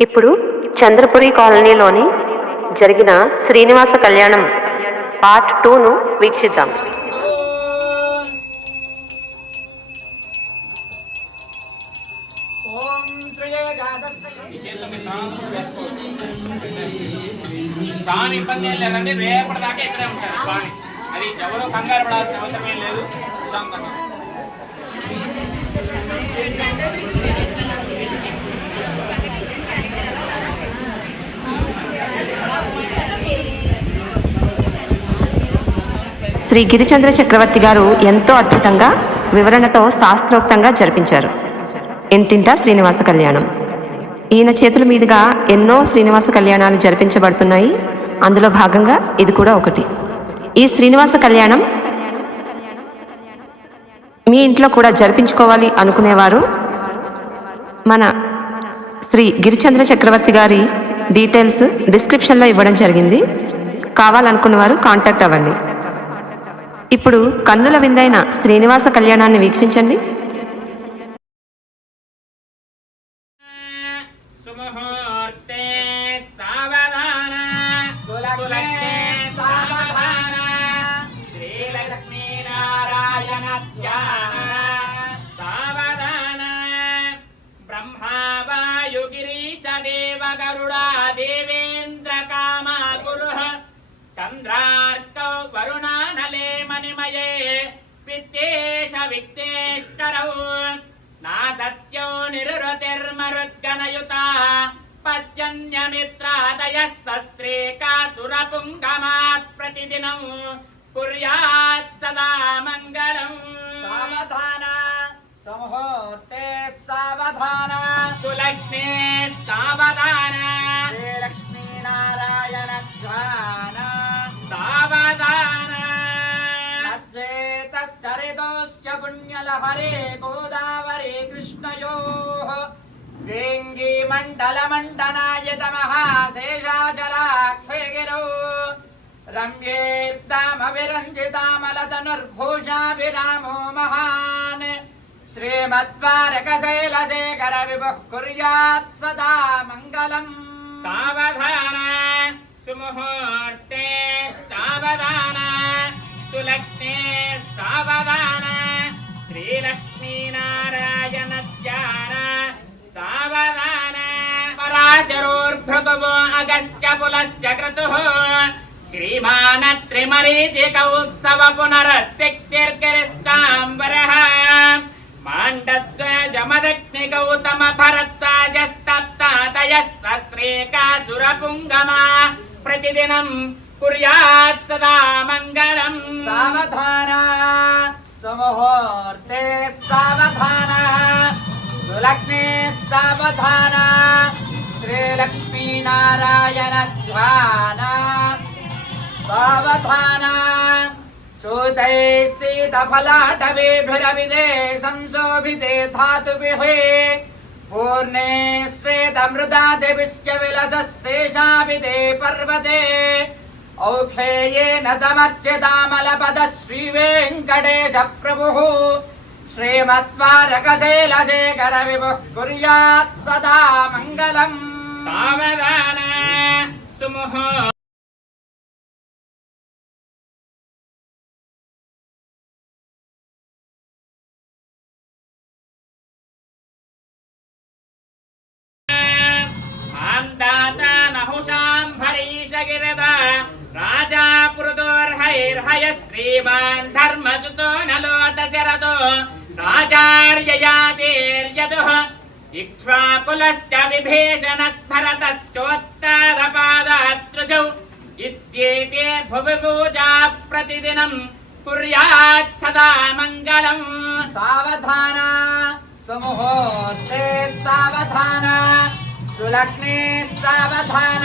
ఇప్పుడు చంద్రపురి కాలనీలోని జరిగిన శ్రీనివాస కళ్యాణం పార్ట్ 2ను వీక్షిద్దాం. స్వామి ఇబ్బంది ఏం లేదండి, రేపటిదాకా ఇక్కడే ఉంటారు స్వామి. అది ఎవరో కంగారు పడాల్సిన అవసరం ఏం లేదు. శ్రీ గిరిచంద్ర చక్రవర్తి గారు ఎంతో అద్భుతంగా వివరణతో శాస్త్రోక్తంగా జరిపించారు ఇంటింటా శ్రీనివాస కళ్యాణం. ఈయన చేతుల మీదుగా ఎన్నో శ్రీనివాస కళ్యాణాలు జరిపించబడుతున్నాయి. అందులో భాగంగా ఇది కూడా ఒకటి. ఈ శ్రీనివాస కళ్యాణం మీ ఇంట్లో కూడా జరిపించుకోవాలి అనుకునేవారు మన శ్రీ గిరిచంద్ర చక్రవర్తి గారి డీటెయిల్స్ డిస్క్రిప్షన్లో ఇవ్వడం జరిగింది. కావాలనుకున్నవారు కాంటాక్ట్ అవ్వండి. ఇప్పుడు కన్నుల విందైన శ్రీనివాస కళ్యాణాన్ని వీక్షించండి. సుముహూర్తే సావధాన సులగ్నే సావధాన శ్రీలక్ష్మీ నారాయణ ధ్యాన సావధాన బ్రహ్మా వాయు గిరీశ దేవ గరుడా దేవేంద్ర కామా గురుః చంద్రార్కౌ వరుణానలే మణిమయే విత్తేష విఘ్నేశ్వరౌ నా సత్యో నిరుతిర్మరుద్గణయుత పర్జన్యమిత్రాదయః సస్త్రీకాసురపుంగమాత్ ప్రతిదినం కుర్యాత్ సదా మంగళం. సావధాన సుముహూర్తే సావధాన సులగ్నే సావధాన శ్రీలక్ష్మీ నారాయణ ధ్యాన సావధాన మధ్యేతశ్చరితోశ్చ పుణ్యలహరే గోదావరి కృష్ణయోః వేంగీ మండలమండనాయత మహాశేషాచలాఖ్యే గిరౌ రమ్యేర్తామవిరంజితామలతనుర్భూషాభిరామో మహాన్ శ్రీమద్వారకశైలశేఖర విభుః కుర్యాత్ సదా మంగళం. సావధాన సుముహూర్తే సావధాన సులగ్నే సావధాన శ్రీలక్ష్మీ నారాయణ ధ్యాన సావధాన పరాశరోర్భృగువో అగస్త్య పులస్య క్రతుః శ్రీమానత్రిమరీచిక ఉత్సవ పునరశక్తిర్గరిష్టాంబరః మాండద్వజమదగ్ని గౌతమ భరద్వాజస్తప్తాతయః సస్త్రీకాసురపుంగమా ప్రతిదినం కుర్యాత్ సదా మంగళం. సావధాన సుముహూర్తే సావధాన సులగ్నే సావధాన శ్రీలక్ష్మీ నారాయణ ధ్యాన సావధాన చూతై సీతఫలాటవేభిరవిదే సంశోభితే ధాతుభిః పూర్ణే శ్వేతమృదాదిభిశ్చ విలసः శేషాభిదే పర్వతే ఔఖేయేన సమర్చితామలపదః శ్రీవేంకటేశ ప్రభుః శ్రీమద్వారకశైలశేఖర విభుః కుర్యాత్ సదా మంగళం. సావధాన సుముహూర్తే రాజా పురుదోర్హైర్హయస్త్రీవాన్ ధర్మసుతో నలో దశరథో రాజార్యయాదేర్యదుః ఇక్ష్వాకులశ్చ విభీషణస్భరతశ్చోత్తారపాదాత్రుజౌ ఇత్యేతే భువి పూజా ప్రతిదినం కుర్యాత్ సదా మంగళం. సావధాన సుముహూర్తే సావధాన సులగ్నే సావధాన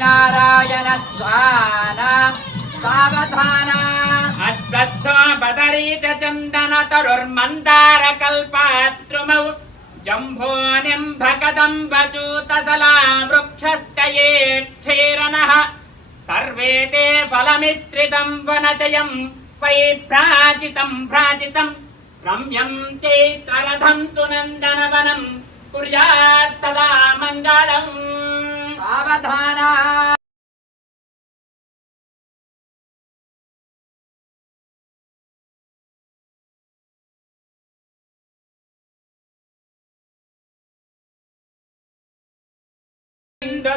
నారాయణ ధ్యాన సావధాన అశ్వత్థో బదరీ చ చందన తరుర్మందార కల్పాత్రుమౌ జంభో నింభకదంబచూతసలా వృక్షస్తయే క్షీరనః సర్వే తే ఫలమిశ్రితం వనచయం వై భ్రాజితం రమ్యం చైత్రరథం సునందనవనం కుర్యాత్ సదా మంగళం. సావధాన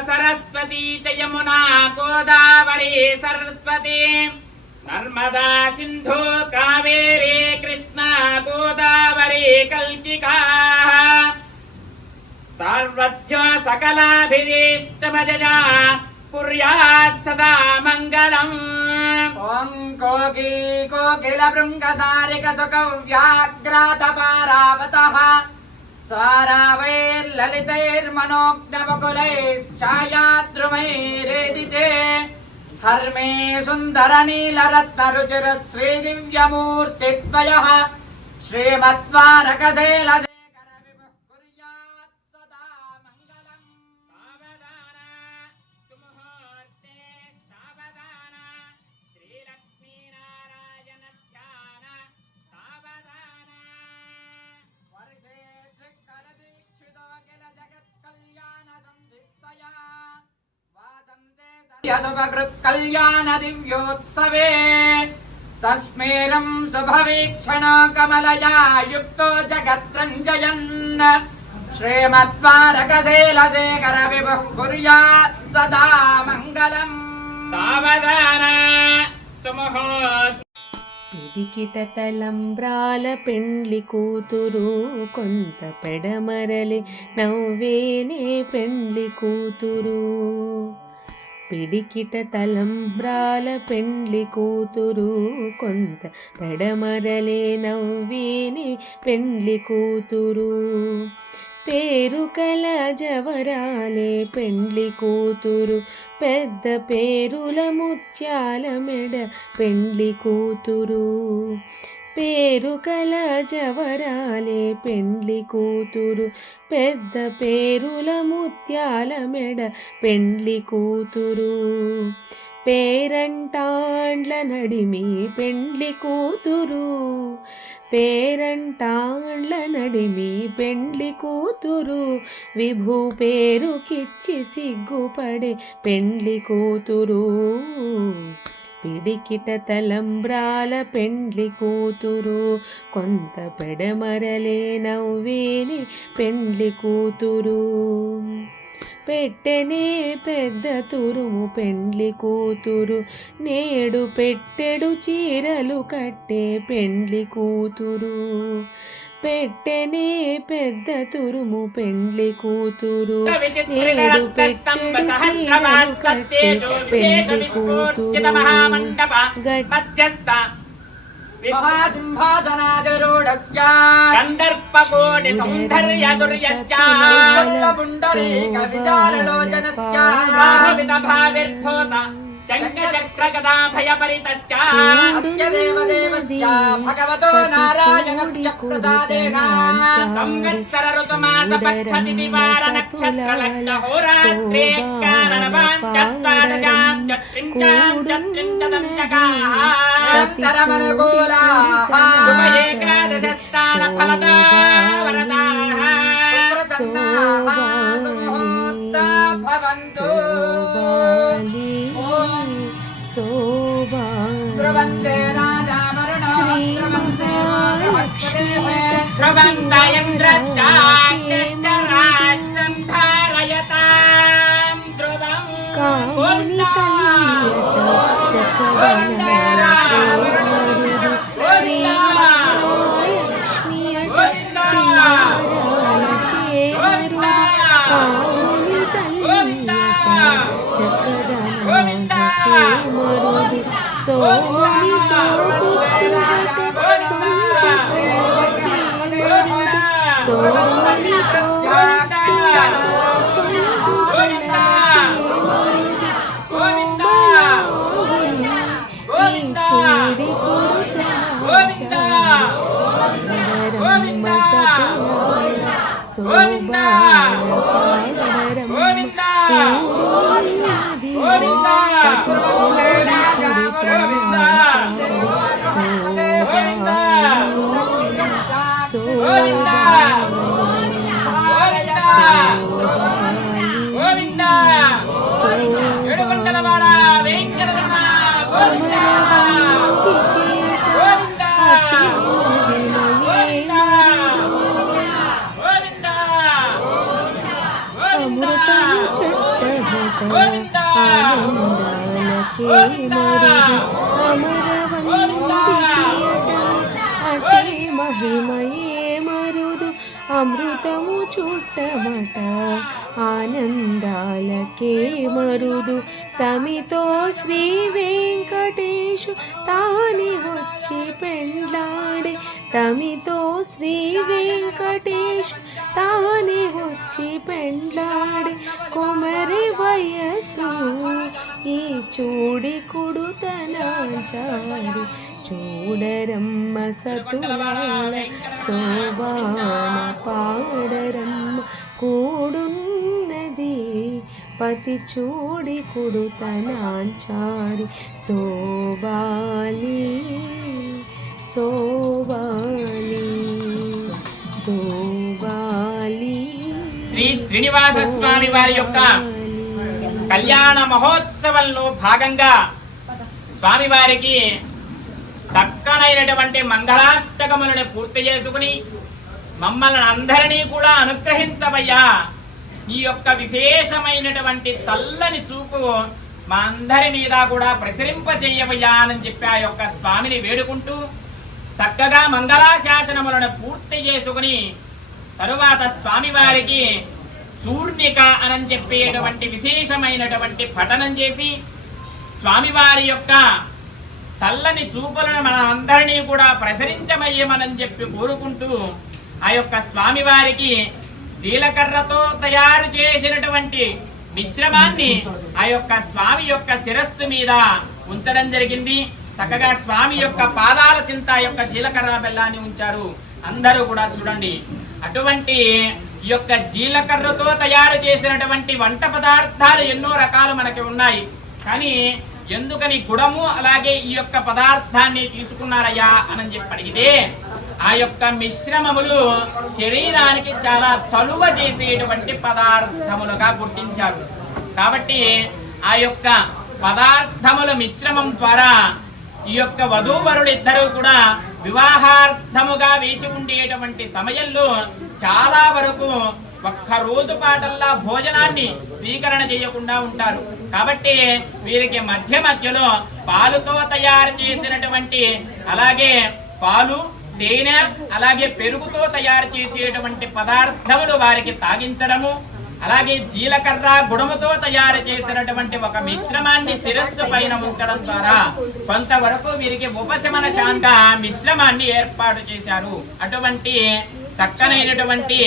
సరస్వతి చ యమునా గోదావరి సరస్వతి నర్మదా సింధు కావేరీ కృష్ణ గోదావరి కల్కికా సర్వజ్ఞ సకలాభిరీష్టమజజా కుర్యాత్ సదా మంగళం. ఓం కోకి కోకిల భృంగసారిక సుఖ వ్యాఘ్రాత పారావతః సారావైర్లలితైర్మనోజ్ఞవకులైశ్ఛాయాద్రుమైరేదితే హర్మే సుందర నీలరత్న రుచిర శ్రీ దివ్యమూర్తిద్వయః శ్రీమద్వారకశైలశేఖర విభుః కుర్యాత్ సదా మంగళం. సావధాన సుముహూర్తే సావధాన శ్రీలక్ష్మీనారాయణ ధ్యాన సావధాన. వర్షే త్రికలదీక్షితో కిల జగత్కళ్యాణ సంధిత్సయా వాసంతే శుభకృత్కళ్యాణ దివ్యోత్సవే సస్మేరం శుభవీక్షణ కమలయా యుక్తో జగత్రంజయన్ శ్రీమద్వారకశైలశేఖర విభుః కుర్యాత్ సదా మంగళం. సావధాన సుముహూర్తే పిడికిట తలంబ్రాల పెండ్లి కూతురు కొంత పెడమరలి నవ్వేనే పెండ్లి కూతురు. పిడికిట తలంబ్రాల పెండ్లి కూతురు కొంత పెడమరలే నవ్వేనే పెండ్లి కూతురు. పేరు కల జవరాలే పెండ్లి కూతురు పెద్ద పేరుల ముత్యాల మెడ పెండ్లి కూతురు. పేరు కల జవరాలే పెండ్లి కూతురు పెద్ద పేరుల ముత్యాల మెడ పెండ్లి కూతురు. పేరంటాండ్ల నడిమి పెండ్లి కూతురు పేరంటాండ్ల నడిమి పెండ్లి కూతురు. విభూ పేరుకిచ్చి సిగ్గుపడే పెండ్లి కూతురు. పిడికిట తలంబ్రాల పెండ్లి కూతురు కొంత పెడమరలే నవ్వేని పెండ్లి కూతురు. పెట్టెనే పెద్ద తురుము పెండ్లి కూతురు నేడు పెట్టెడు చీరలు కట్టే పెండ్లి కూతురు. పెట్టెనే పెద్ద తురుము పెండ్లి కూతురు నేడు పెట్టెడు చీరలు కట్టే పెండ్లి కూతురు. మహాసింహాసనాధిరూఢస్య కందర్పకోటి సౌందర్య దుర్యస్య పుండరీక విశాలలోచనస్య భావిత భావిర్భూత శంఖచక్ర గదా భయపరితస్య అస్య దేవదేవస్య భగవతో నారాయణస్య ప్రసాదేన సంవత్సర ఋతుమాస పక్షతి దివార నక్షత్ర లగ్న హోరాత్రే కాననవాం చత్వాదశాం చత్రింశాం చత్రింశతం జగాః అంతరమనుకూలాః శుభ ఏకాదశస్థాన ఫలదా వరదాః ప్రసన్నాః సుముహూర్తా భవంతు. ధ్రువంతే రాజామరణో ధ్రువంతే ప్రబంధయంద్రష్టాక్షరాష్ట్రం ధారయతాం ధ్రువం So ఆనందాలకే మరుదు అమరవంతికియట అటే మహిమయే మరుదు అమృతము చుట్టమట ఆనందాలకే మరుదు తమితో శ్రీ వెంకటేశు తాని వచ్చి పెండ్లాడే తమితో శ్రీ వెంకటేశు తాని వచ్చి పెండ్లాడే కుమరి వయస్సు ఈ చూడి కుడుతనాచారి చూడరమ్మ సతులాల శోభాన పాడరమ్మ కూడున్నది పతి చూడి కుడుతనాచారి శోభాలి శోభాలి శోభాలి. శ్రీ శ్రీనివాస స్వామి వారి యొక్క కళ్యాణ మహోత్సవంలో భాగంగా స్వామివారికి చక్కనైనటువంటి మంగళాష్టకములను పూర్తి చేసుకుని మమ్మల్ని అందరినీ కూడా అనుగ్రహించవయ్యా, ఈ యొక్క విశేషమైనటువంటి చల్లని చూపు మా అందరి మీద కూడా ప్రసరింపచేయవయ్యా అని చెప్పి ఆ యొక్క స్వామిని వేడుకుంటూ చక్కగా మంగళాశాసనములను పూర్తి చేసుకుని తరువాత స్వామివారికి చూర్ణిక అని చెప్పేటువంటి విశేషమైనటువంటి పఠనం చేసి స్వామివారి యొక్క చల్లని చూపులను మన అందరినీ కూడా ప్రసరించమయ్యమని చెప్పి కోరుకుంటూ ఆ యొక్క స్వామివారికి జీలకర్రతో తయారు చేసినటువంటి మిశ్రమాన్ని ఆ యొక్క స్వామి యొక్క శిరస్సు మీద ఉంచడం జరిగింది. చక్కగా స్వామి యొక్క పాదాల చింత యొక్క జీలకర్ర బెల్లాన్ని ఉంచారు. అందరూ కూడా చూడండి, అటువంటి ఈ యొక్క జీలకర్రతో తయారు చేసినటువంటి వంట పదార్థాలు ఎన్నో రకాలు మనకి ఉన్నాయి. కానీ ఎందుకని గుడము అలాగే ఈ యొక్క పదార్థాన్ని తీసుకున్నారయ్యా అని చెప్పి అడిగితే ఆ యొక్క మిశ్రమములు శరీరానికి చాలా చలువ చేసేటువంటి పదార్థములుగా గుర్తించారు. కాబట్టి ఆ యొక్క పదార్థముల మిశ్రమం ద్వారా ఈ యొక్క వధూవరుడు ఇద్దరు కూడా వివాహార్థముగా వేచి ఉండేటువంటి సమయంలో చాలా వరకు ఒక్క రోజు పాటల్లా భోజనాన్ని స్వీకరణ చేయకుండా ఉంటారు. కాబట్టి వీరికి మధ్య మధ్యలో పాలుతో తయారు చేసినటువంటి అలాగే పాలు తేనె అలాగే పెరుగుతో తయారు చేసేటువంటి పదార్థములు వారికి సాగించడము, అలాగే జీలకర్ర గుడముతో తయారు చేసినటువంటి ఒక మిశ్రమాన్ని శిరస్సు పైన ఉంచడం ద్వారా కొంతవరకు వీరికి ఉపశమన శాంత మిశ్రమాన్ని ఏర్పాటు చేశారు. అటువంటి చక్కనైనటువంటి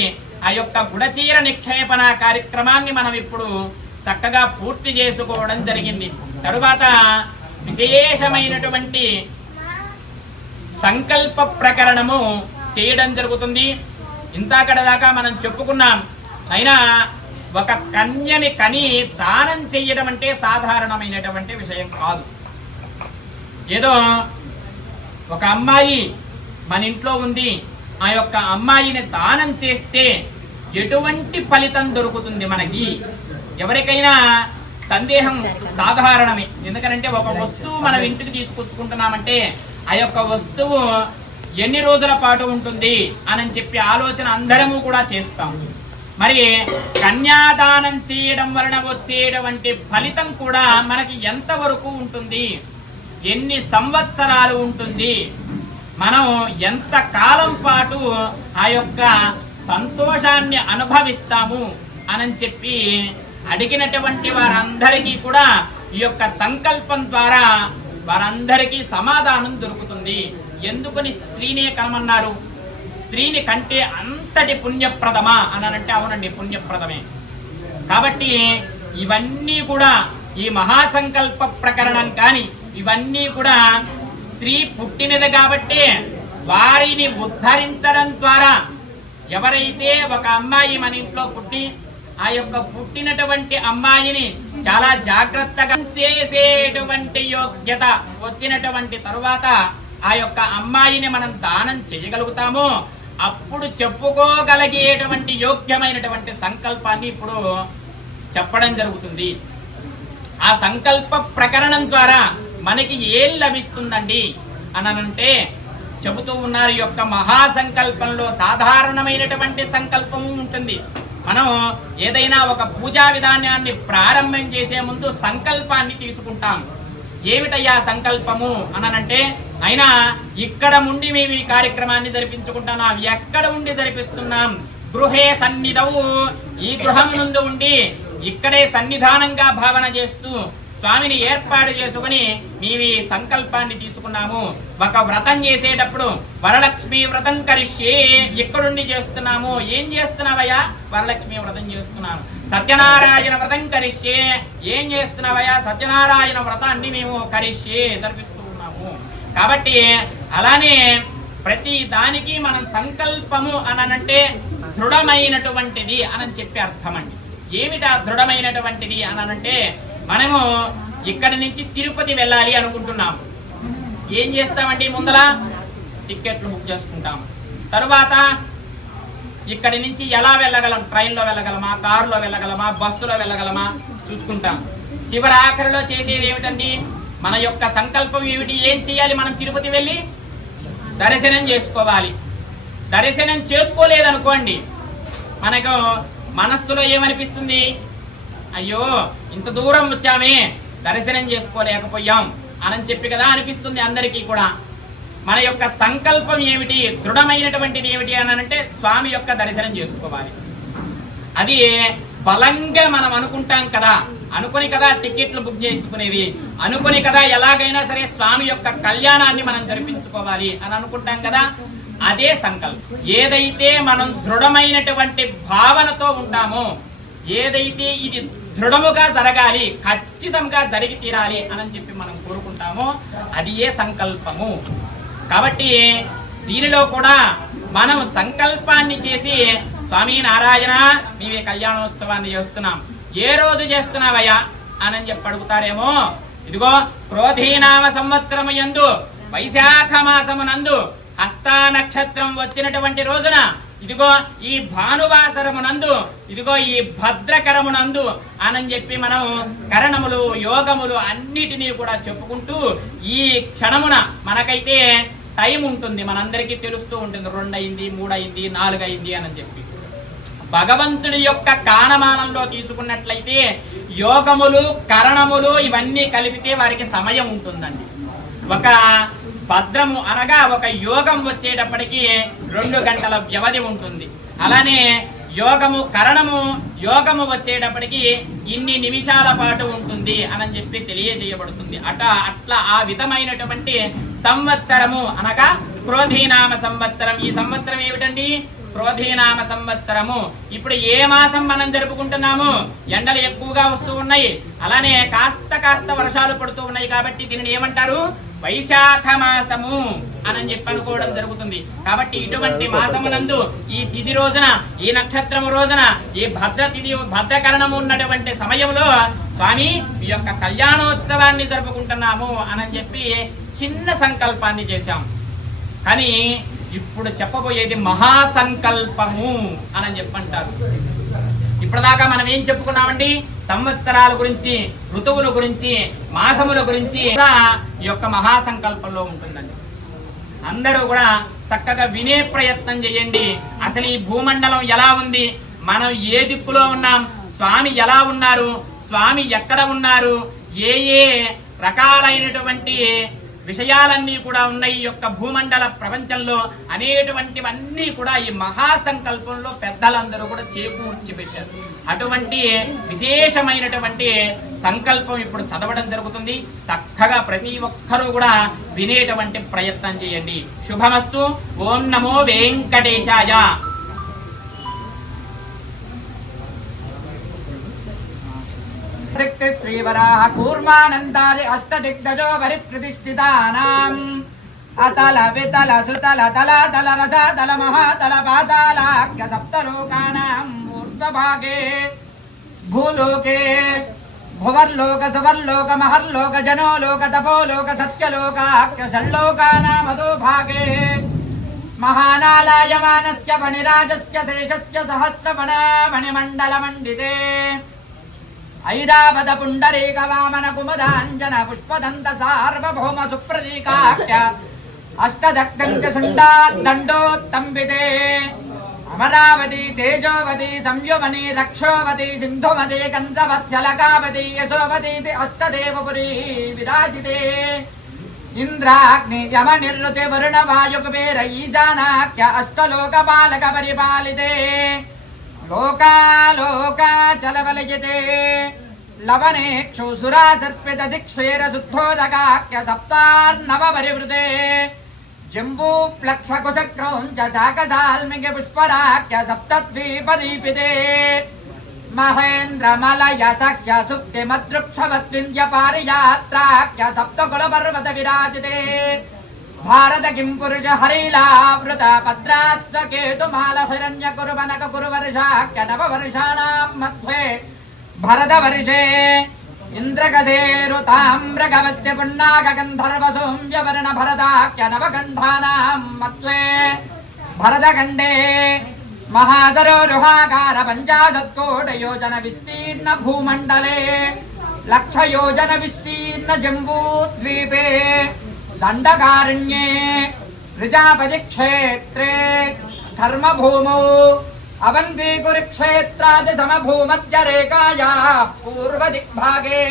ఆ యొక్క గుడచీర నిక్షేపణ కార్యక్రమాన్ని మనం ఇప్పుడు చక్కగా పూర్తి చేసుకోవడం జరిగింది. తరువాత విశేషమైనటువంటి సంకల్ప ప్రకరణము చేయడం జరుగుతుంది. ఇంతకడ దాకా మనం చెప్పుకున్నాం. అయినా ఒక కన్యని కని దానం చెయ్యడం అంటే సాధారణమైనటువంటి విషయం కాదు. ఏదో ఒక అమ్మాయి మన ఇంట్లో ఉంది, ఆ యొక్క అమ్మాయిని దానం చేస్తే ఎటువంటి ఫలితం దొరుకుతుంది మనకి? ఎవరికైనా సందేహం సాధారణమే. ఎందుకంటే ఒక వస్తువు మనం ఇంటికి తీసుకొచ్చుకుంటున్నామంటే ఆ యొక్క వస్తువు ఎన్ని రోజుల పాటు ఉంటుంది అని చెప్పి ఆలోచన అందరము కూడా చేస్తాం. మరి కన్యాదానం చేయడం వలన వచ్చేటువంటి ఫలితం కూడా మనకి ఎంతవరకు ఉంటుంది, ఎన్ని సంవత్సరాలు ఉంటుంది, మనం ఎంత కాలం పాటు ఆ యొక్క సంతోషాన్ని అనుభవిస్తాము అని చెప్పి అడిగినటువంటి వారందరికీ కూడా ఈ యొక్క సంకల్పం ద్వారా వారందరికీ సమాధానం దొరుకుతుంది. ఎందుకని స్త్రీనే కనమన్నారు? స్త్రీని కంటే అంతటి పుణ్యప్రదమా అని అంటే అవునండి, పుణ్యప్రదమే. కాబట్టి ఇవన్నీ కూడా ఈ మహాసంకల్ప ప్రకరణం కానీ ఇవన్నీ కూడా స్త్రీ పుట్టినది కాబట్టి వారిని ఉద్ధరించడం ద్వారా ఎవరైతే ఒక అమ్మాయి మన ఇంట్లో పుట్టి ఆ యొక్క పుట్టినటువంటి అమ్మాయిని చాలా జాగ్రత్తగా చేసేటువంటి యోగ్యత వచ్చినటువంటి తరువాత ఆ యొక్క అమ్మాయిని మనం దానం చేయగలుగుతాము. అప్పుడు చెప్పుకోగలిగేటువంటి యోగ్యమైనటువంటి సంకల్పాన్ని ఇప్పుడు చెప్పడం జరుగుతుంది. ఆ సంకల్ప ప్రకరణం ద్వారా మనకి ఏం లభిస్తుందండి అనంటే చెబుతూ ఉన్నారు. ఈ యొక్క మహాసంకల్పంలో సాధారణమైనటువంటి సంకల్పము ఉంటుంది. మనం ఏదైనా ఒక పూజా విధానాన్ని ప్రారంభం చేసే ముందు సంకల్పాన్ని తీసుకుంటాం. ఏమిటయ్యా సంకల్పము అనంటే, అయినా ఇక్కడ ఉండి మేము ఈ కార్యక్రమాన్ని జరిపించుకుంటున్నాం. ఎక్కడ ఉండి జరిపిస్తున్నాం? గృహే సన్నిధవు, ఈ గృహం నుండి ఉండి ఇక్కడే సన్నిధానంగా భావన చేస్తూ స్వామిని ఏర్పాటు చేసుకుని మేము ఈ సంకల్పాన్ని తీసుకున్నాము. ఒక వ్రతం చేసేటప్పుడు వరలక్ష్మి వ్రతం కరిష్యే, ఇక్కడుండి చేస్తున్నాము. ఏం చేస్తున్నావయ్యా? వరలక్ష్మి వ్రతం చేస్తున్నాను. సత్యనారాయణ వ్రతం కరిష్యే, ఏం చేస్తున్నావయ్యా? సత్యనారాయణ వ్రతాన్ని మేము కరిష్యే జరిపిస్తూ ఉన్నాము. కాబట్టి అలానే ప్రతి దానికి మనం సంకల్పము అనంటే దృఢమైనటువంటిది అని చెప్పి అర్థం అండి. ఏమిటా దృఢమైనటువంటిది అనంటే, మనము ఇక్కడి నుంచి తిరుపతి వెళ్ళాలి అనుకుంటున్నాము. ఏం చేస్తామండి? ముందల టికెట్లు బుక్ చేసుకుంటాం. తరువాత ఇక్కడి నుంచి ఎలా వెళ్ళగలం? ట్రైన్లో వెళ్ళగలమా, కారులో వెళ్ళగలమా, బస్సులో వెళ్ళగలమా చూసుకుంటాం. చివరి ఆఖరిలో చేసేది ఏమిటండి? మన యొక్క సంకల్పం ఏమిటి? ఏం చేయాలి? మనం తిరుపతి వెళ్ళి దర్శనం చేసుకోవాలి. దర్శనం చేసుకోలేదనుకోండి, మనకు మనస్సులో ఏమనిపిస్తుంది? అయ్యో ఇంత దూరం వచ్చామే, దర్శనం చేసుకోలేకపోయాం అని చెప్పి కదా అనిపిస్తుంది అందరికీ కూడా. మన యొక్క సంకల్పం ఏమిటి? దృఢమైనటువంటిది ఏమిటి అనంటే స్వామి యొక్క దర్శనం చేసుకోవాలి. అది బలంగా మనం అనుకుంటాం కదా, అనుకుని కదా టికెట్లు బుక్ చేసుకునేది, అనుకుని కదా ఎలాగైనా సరే స్వామి యొక్క కళ్యాణాన్ని మనం జరిపించుకోవాలి అని అనుకుంటాం కదా. అదే సంకల్పం. ఏదైతే మనం దృఢమైనటువంటి భావనతో ఉంటామో, ఏదైతే ఇది దృఢముగా జరగాలి, ఖచ్చితంగా జరిగి తీరాలి అని చెప్పి మనం కోరుకుంటామో, అది ఏ సంకల్పము. కాబట్టి దీనిలో కూడా మనం సంకల్పాన్ని చేసి స్వామి నారాయణ నీవే కళ్యాణోత్సవాన్ని చేస్తున్నాం. ఏ రోజు చేస్తున్నావయ్యా అని చెప్పి అడుగుతారేమో. ఇదిగో క్రోధీనామ సంవత్సరము యందు వైశాఖ మాసమునందు హస్తా నక్షత్రం వచ్చినటువంటి రోజున, ఇదిగో ఈ భానువాసరమునందు, ఇదిగో ఈ భద్రకరమునందు అని చెప్పి మనం కరణములు యోగములు అన్నిటినీ కూడా చెప్పుకుంటూ, ఈ క్షణమున మనకైతే టైం ఉంటుంది, మనందరికీ తెలుస్తూ ఉంటుంది. 2 అయింది, 3 అయింది, 4 అయింది అని చెప్పి. భగవంతుడి యొక్క కాలమానంలో తీసుకున్నట్లయితే యోగములు కరణములు ఇవన్నీ కలిపితే వారికి సమయం ఉంటుందండి. ఒక భద్రము అనగా ఒక యోగం వచ్చేటప్పటికి 2 గంటల వ్యవధి ఉంటుంది. అలానే యోగము కరణము యోగము వచ్చేటప్పటికి ఇన్ని నిమిషాల పాటు ఉంటుంది అని చెప్పి తెలియజేయబడుతుంది. అట్లా ఆ విధమైనటువంటి సంవత్సరము అనగా క్రోధీనామ సంవత్సరం. ఈ సంవత్సరం ఏమిటండి? క్రోధీనామ సంవత్సరము. ఇప్పుడు ఏ మాసం మనం జరుపుకుంటున్నాము? ఎండలు ఎక్కువగా వస్తూ ఉన్నాయి, అలానే కాస్త వర్షాలు పడుతూ ఉన్నాయి. కాబట్టి దీనిని ఏమంటారు? వైశాఖ మాసము అని చెప్పి అనుకోవడం జరుగుతుంది. కాబట్టి ఇటువంటి మాసమునందు ఈ తిథి రోజున, ఈ నక్షత్రము రోజున, ఈ భద్రకరణము ఉన్నటువంటి సమయంలో స్వామి ఈ యొక్క కళ్యాణోత్సవాన్ని జరుపుకుంటున్నాము అని చెప్పి చిన్న సంకల్పాన్ని చేశాం. కానీ ఇప్పుడు చెప్పబోయేది మహాసంకల్పము అని చెప్పంటారు. ఇప్పటిదాకా మనం ఏం చెప్పుకున్నామండి? సంవత్సరాల గురించి, ఋతువుల గురించి, మాసముల గురించి ఈ యొక్క మహాసంకల్పంలో ఉంటుందండి. అందరూ కూడా చక్కగా వినే ప్రయత్నం చేయండి. అసలు ఈ భూమండలం ఎలా ఉంది, మనం ఏ దిక్కులో ఉన్నాం, స్వామి ఎలా ఉన్నారు, స్వామి ఎక్కడ ఉన్నారు, ఏ ఏ రకాలైనటువంటి విషయాలన్నీ కూడా ఉన్నాయి ఈ యొక్క భూమండల ప్రపంచంలో అనేటువంటివన్నీ కూడా ఈ మహాసంకల్పంలో పెద్దలందరూ కూడా చేకూర్చి పెట్టారు. అటువంటి విశేషమైనటువంటి సంకల్పం ఇప్పుడు చదవడం జరుగుతుంది. చక్కగా ప్రతి ఒక్కరూ కూడా వినేటువంటి ప్రయత్నం చేయండి. శుభమస్తు. ఓం నమో వెంకటేశాయ. శక్తి శ్రీవరాహ కూర్మానందాది అష్టదిగ్గజో పరిప్రతిష్ఠితానాం అతల వితల సుతల తల తల రస తల మహాతల పాతాళాఖ్య సప్తలోకానాం ఊర్ధ్వభాగే భూలోకే భువర్లోక సువర్లోక మహర్లోక జనోలోక తపోలోక సత్యలోకాఖ్య షణ్లోకానాం అధోభాగే మహానాలాయమానస్య ఫణిరాజస్య శేషస్య సహస్రమణ మణిమండలమండితే ఐరావత పుండరీక వామన కుమదాంజన పుష్పదంత సార్వభౌమ సుప్రతీకాఖ్య అష్టదగ్ధం చ శుండాద్దండోత్తంబితే అమరావతి తేజోవతి సంయువని రక్షోవతి సింధుమతి కంసవత్సలకావతి యశోవతి అష్టదేవపురీ విరాజితే ఇంద్రాగ్ని యమ నిర్రుతి వరుణ వాయుకుబేర ఈశానాఖ్య అష్టలోకపాలక పరిపాలితే లోకాలోకాచలవలయతే లవనేక్షు సురాసర్పిత దిక్షేర శుద్ధోదకాఖ్య సప్తార్ణవ పరివృతే జంబూప్లక్షకుశక్రౌంచ శాకసాల్మిక పుష్పరాఖ్య సప్తద్వీపదీపితే మహేంద్రమలయ సఖ్య సుక్తిమదృక్షవద్వింధ్య పారియాత్రాఖ్య సప్తకులపర్వత విరాజితే భారత కిం పురుష హరిలావృత భద్రాస్వకేతుమాల హిరణ్య కురువనక కురువర్షాఖ్య నవవర్షాణాం మధ్యే భరతవర్షే ఇంద్రగసేరుతామ్రగవస్య పున్నాగ గంధర్వ సౌమ్యవర్ణ భరతాఖ్య నవగంధానాం మధ్యే భరతఖండే మహాసరోరుహాకార పంచాశత్కోటయోజన విస్తీర్ణ భూమండలే లక్షయోజన విస్తీర్ణ జంబూద్వీపే దండకారణ్యే ప్రజాపతి క్షేత్రే ధర్మభూమౌ అవంతి కురుక్షేత్రాది సమభూమధ్య రేఖాయా పూర్వదిగ్భాగే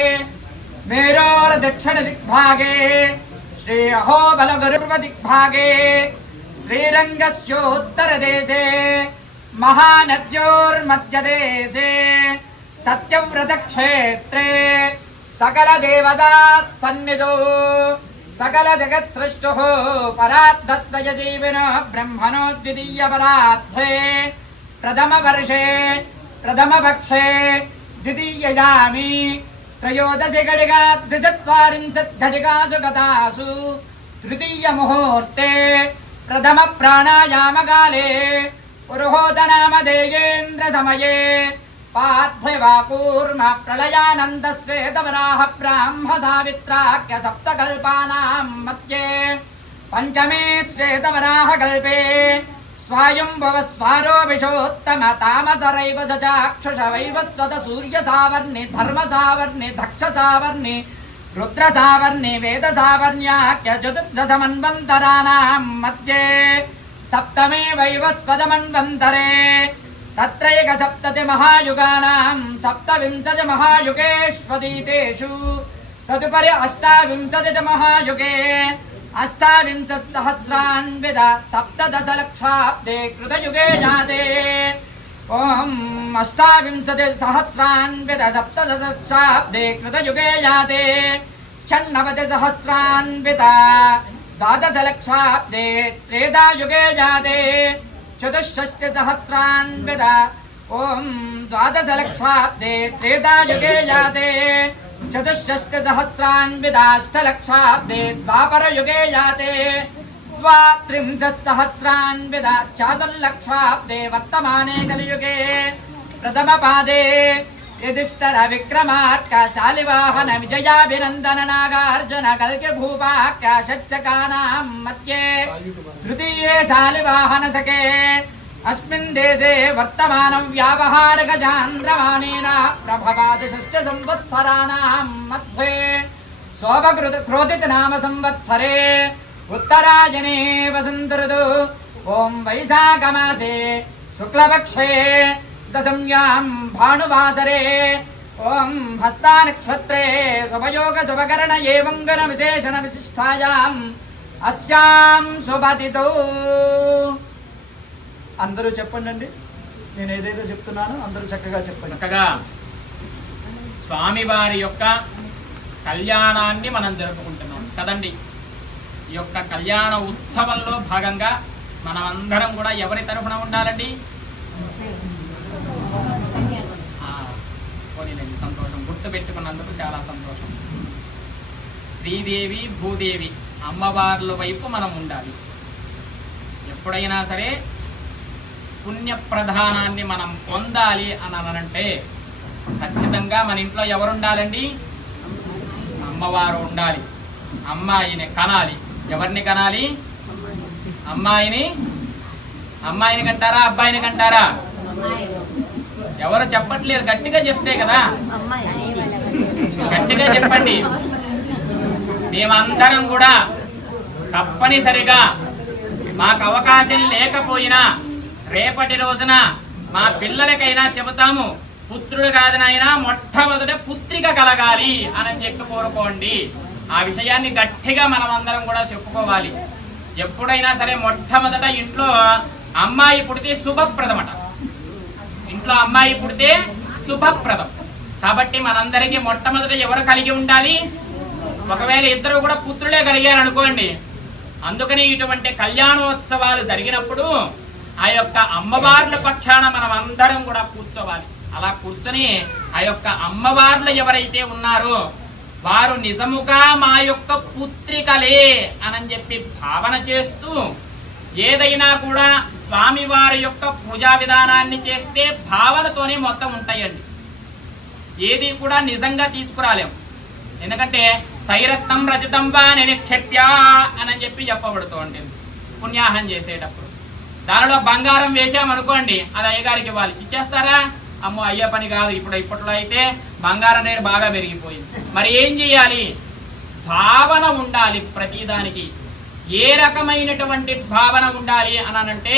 మేరోర్ దక్షిణ దిగ్భాగే శ్రీ అహోబల గురుర్వదిగ్భాగే శ్రీరంగస్యోత్తరదేశే మహానద్యోర్మధ్యదేశే సత్యవ్రతక్షేత్రే సకల దేవతాత్ సన్నిధో సకల జగత్ సృష్టు పరాద్దత్వయ జీవినో బ్రహ్మణో ద్వితీయ పరార్థే ప్రథమ వర్షే ప్రథమ పక్షే ద్వితీయయామి త్రయోదశి ఘటికా ద్విచత్వారింశత్ ఘటికాసు గతాసు తృతీయ ముహూర్తే ప్రథమ ప్రాణాయామకాలే పురుహోతనామధేయేంద్ర సమయే పార్థివ కూర్మ ప్రళయానంద శ్వేతవరాహ బ్రాహ్మ సావిత్రాఖ్య సప్తకల్పానాం మధ్యే పంచమే శ్వేతవరాహ కల్పే స్వాయంభవ స్వారోభిషోత్తమ తామసరైవ చాక్షుష వైవస్వత సూర్య సావర్ణి ధర్మ సావర్ణి దక్ష సావర్ణి రుద్ర సావర్ణి వేద సావర్ణ్యాఖ్య చతుర్దశ మన్వంతరాణాం మధ్యే సప్తమే వైవస్వత మన్వంతరే తత్రైక సప్తతి మహాయుగానాం సప్తవింశతి మహాయుగేష్వదీతేషు తదుపరి అష్టావింశతి మహాయుగే అష్టావింశ సహస్రాన్విద సప్తదశ లక్షాబ్దే కృతయుగే జాతే ఓం అష్టావింశతి సహస్రాన్విద సప్తదశ లక్షాబ్దే కృతయుగే జాతే షణ్ణవతి సహస్రాన్విత ద్వాదశ లక్షాబ్దే త్రేతాయుగే జాతే చతుషష్టి సహస్రాన్విత ఓం ద్వాదశ లక్షాబ్దే త్రేతాయుగే జాతే చతుషష్టి సహస్రాన్విదాష్టలక్షాబ్దే ద్వాపరయుగే జాతే ద్వాత్రింశత్ సహస్రాన్విద చాతుర్లక్షాబ్దే వర్తమానే కలియుగే ప్రథమ పాదే యుధిష్ఠిర విక్రమార్క శాలివాహన విజయాభినందన నాగార్జున కల్కి భూపాఖ్య షట్చకానాం మధ్యే తృతీయే శాలివాహన సఖే అస్మిన్ దేశే వర్తమానం వ్యావహారిక చాంద్రమాణేన ప్రభవాది షష్ఠ సంవత్సరాణాం మధ్యే శోభకృత క్రోధిత నామ సంవత్సరే ఉత్తరాయణే వసంత ఋతు ఓం వైశాఖమాసే శుక్లపక్షే దశమ్యాం భానువాసరే ఓం హస్తా నక్షత్రే శుభయోగ శుభకరణ ఏవంగన విశేషణ విశిష్టాయాం అస్యాం శుభతితో. అందరూ చెప్పండి, నేను ఏదైతే చెప్తున్నానో అందరూ చక్కగా చెప్పండి. చక్కగా స్వామివారి యొక్క కళ్యాణాన్ని మనం జరుపుకుంటున్నాం కదండి. ఈ యొక్క కళ్యాణ ఉత్సవంలో భాగంగా మనం అందరం కూడా ఎవరి తరఫున ఉండాలండి? పోనీలేండి, సంతోషం, గుర్తుపెట్టుకున్నందుకు చాలా సంతోషం. శ్రీదేవి భూదేవి అమ్మవార్ల వైపు మనం ఉండాలి. ఎప్పుడైనా సరే పుణ్యప్రధానాన్ని మనం పొందాలి అని అనంటే ఖచ్చితంగా మన ఇంట్లో ఎవరు ఉండాలండి? అమ్మవారు ఉండాలి. అమ్మాయిని కనాలి. ఎవరిని కనాలి? అమ్మాయిని. అమ్మాయిని కంటారా అబ్బాయిని కంటారా? ఎవరు చెప్పట్లేదు, గట్టిగా చెప్తే కదా. గట్టిగా చెప్పండి. మేమందరం కూడా తప్పనిసరిగా మాకు అవకాశం లేకపోయినా రేపటి రోజున మా పిల్లలకైనా చెబుతాము, పుత్రుడు కాదనైనా మొట్టమొదట పుత్రిక కలగాలి అని చెప్పి కోరుకోండి. ఆ విషయాన్ని గట్టిగా మనం అందరం కూడా చెప్పుకోవాలి. ఎప్పుడైనా సరే మొట్టమొదట ఇంట్లో అమ్మాయి పుడితే శుభప్రదమట. ఇంట్లో అమ్మాయి పుడితే శుభప్రదం. కాబట్టి మనందరికీ మొట్టమొదట ఎవరు కలిగి ఉండాలి? ఒకవేళ ఇద్దరు కూడా పుత్రులే కలిగారనుకోండి, అందుకని ఇటువంటి కళ్యాణోత్సవాలు జరిగినప్పుడు ఆ యొక్క అమ్మవార్ల పక్షాన మనం అందరం కూడా కూర్చోవాలి. అలా కూర్చొని ఆ యొక్క అమ్మవార్లు ఎవరైతే ఉన్నారో వారు నిజముగా మా యొక్క పుత్రికలే అని చెప్పి భావన చేస్తూ, ఏదైనా కూడా స్వామివారి యొక్క పూజా విధానాన్ని చేస్తే భావనతోనే మొత్తం ఉంటాయండి. ఏది కూడా నిజంగా తీసుకురాలేము. ఎందుకంటే సైరత్నం రచితం వా నిక్షేప్యా అని చెప్పి చెప్పబడుతోంది పుణ్యాహం చేసేటప్పుడు. దానిలో బంగారం వేసామనుకోండి, అది అయ్యగారికి ఇవ్వాలి. ఇచ్చేస్తారా? అమ్మో అయ్యే పని కాదు. ఇప్పట్లో అయితే బంగారం రేటు బాగా పెరిగిపోయింది. మరి ఏం చేయాలి? భావన ఉండాలి ప్రతిదానికి. ఏ రకమైనటువంటి భావన ఉండాలి అనంటే,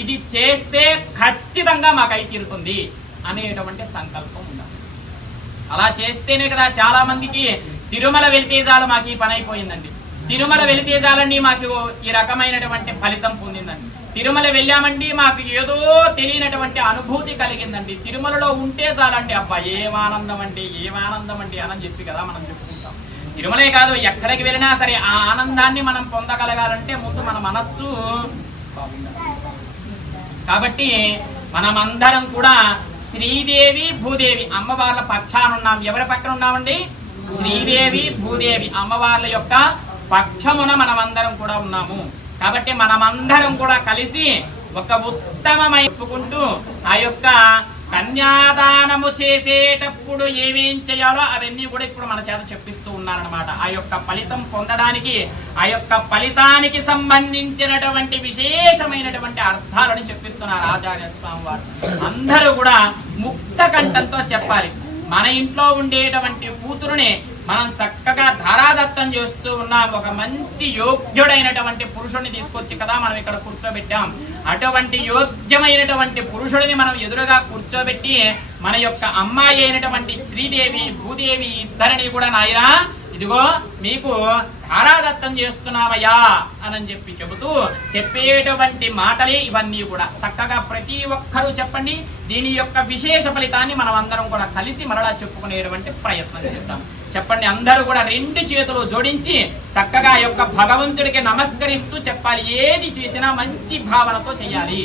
ఇది చేస్తే ఖచ్చితంగా మాకు తీరుతుంది అనేటువంటి సంకల్పం ఉండాలి. అలా చేస్తేనే కదా చాలా మందికి తిరుమల వెళితే చాలు మాకు ఈ పని అయిపోయిందండి, తిరుమల వెళితే చాలండి మాకు ఈ రకమైనటువంటి ఫలితం పొందిందండి, తిరుమల వెళ్ళామండి మాకు ఏదో తెలియనటువంటి అనుభూతి కలిగిందండి, తిరుమలలో ఉంటే చాలండి అబ్బా ఏమానందం అండి అని చెప్పి కదా మనం చెప్పుకుంటాం. తిరుమలే కాదు, ఎక్కడికి వెళ్ళినా సరే ఆ ఆనందాన్ని మనం పొందగలగాలంటే ముందు మన మనస్సు బాగుండాలి. కాబట్టి మనమందరం కూడా శ్రీదేవి భూదేవి అమ్మవార్ల పక్షాన ఉన్నాం. ఎవరి పక్కన ఉన్నామండి? శ్రీదేవి భూదేవి అమ్మవార్ల యొక్క పక్షమున మనమందరం కూడా ఉన్నాము. కాబట్టి మనమందరం కూడా కలిసి ఒక ఉత్తమమైన చెప్పుకుంటూ ఆ యొక్క కన్యాదానము చేసేటప్పుడు ఏమేం చేయాలో అవన్నీ కూడా ఇప్పుడు మన చేత చెప్పిస్తూ ఉన్నారనమాట. ఆ యొక్క ఫలితం పొందడానికి, ఆ యొక్క ఫలితానికి సంబంధించినటువంటి విశేషమైనటువంటి అర్థాలను చెప్పిస్తున్నారు ఆచార్య స్వామి వారు. అందరూ కూడా ముక్త కంఠంతో చెప్పాలి. మన ఇంట్లో ఉండేటువంటి కూతురుని మనం చక్కగా ధారాదత్తం చేస్తూ ఉన్నాం. ఒక మంచి యోగ్యుడైనటువంటి పురుషుడిని తీసుకొచ్చి కదా మనం ఇక్కడ కూర్చోబెట్టాం. అటువంటి యోగ్యమైనటువంటి పురుషుడిని మనం ఎదురుగా కూర్చోబెట్టి మన యొక్క అమ్మాయి అయినటువంటి శ్రీదేవి భూదేవి ఇద్దరిని కూడా నాయనా ఇదిగో మీకు ధారాదత్తం చేస్తున్నావయ్యా అని చెప్పి చెబుతూ చెప్పేటువంటి మాటలే ఇవన్నీ కూడా చక్కగా ప్రతి ఒక్కరూ చెప్పండి. దీని యొక్క విశేష ఫలితాన్ని మనం అందరం కూడా కలిసి మరలా చెప్పుకునేటువంటి ప్రయత్నం చేద్దాం. చెప్పండి. అందరూ కూడా రెండు చేతులు జోడించి చక్కగా యొక్క భగవంతుడికి నమస్కరిస్తూ చెప్పాలి. ఏది చేసినా మంచి భావనతో చేయాలి.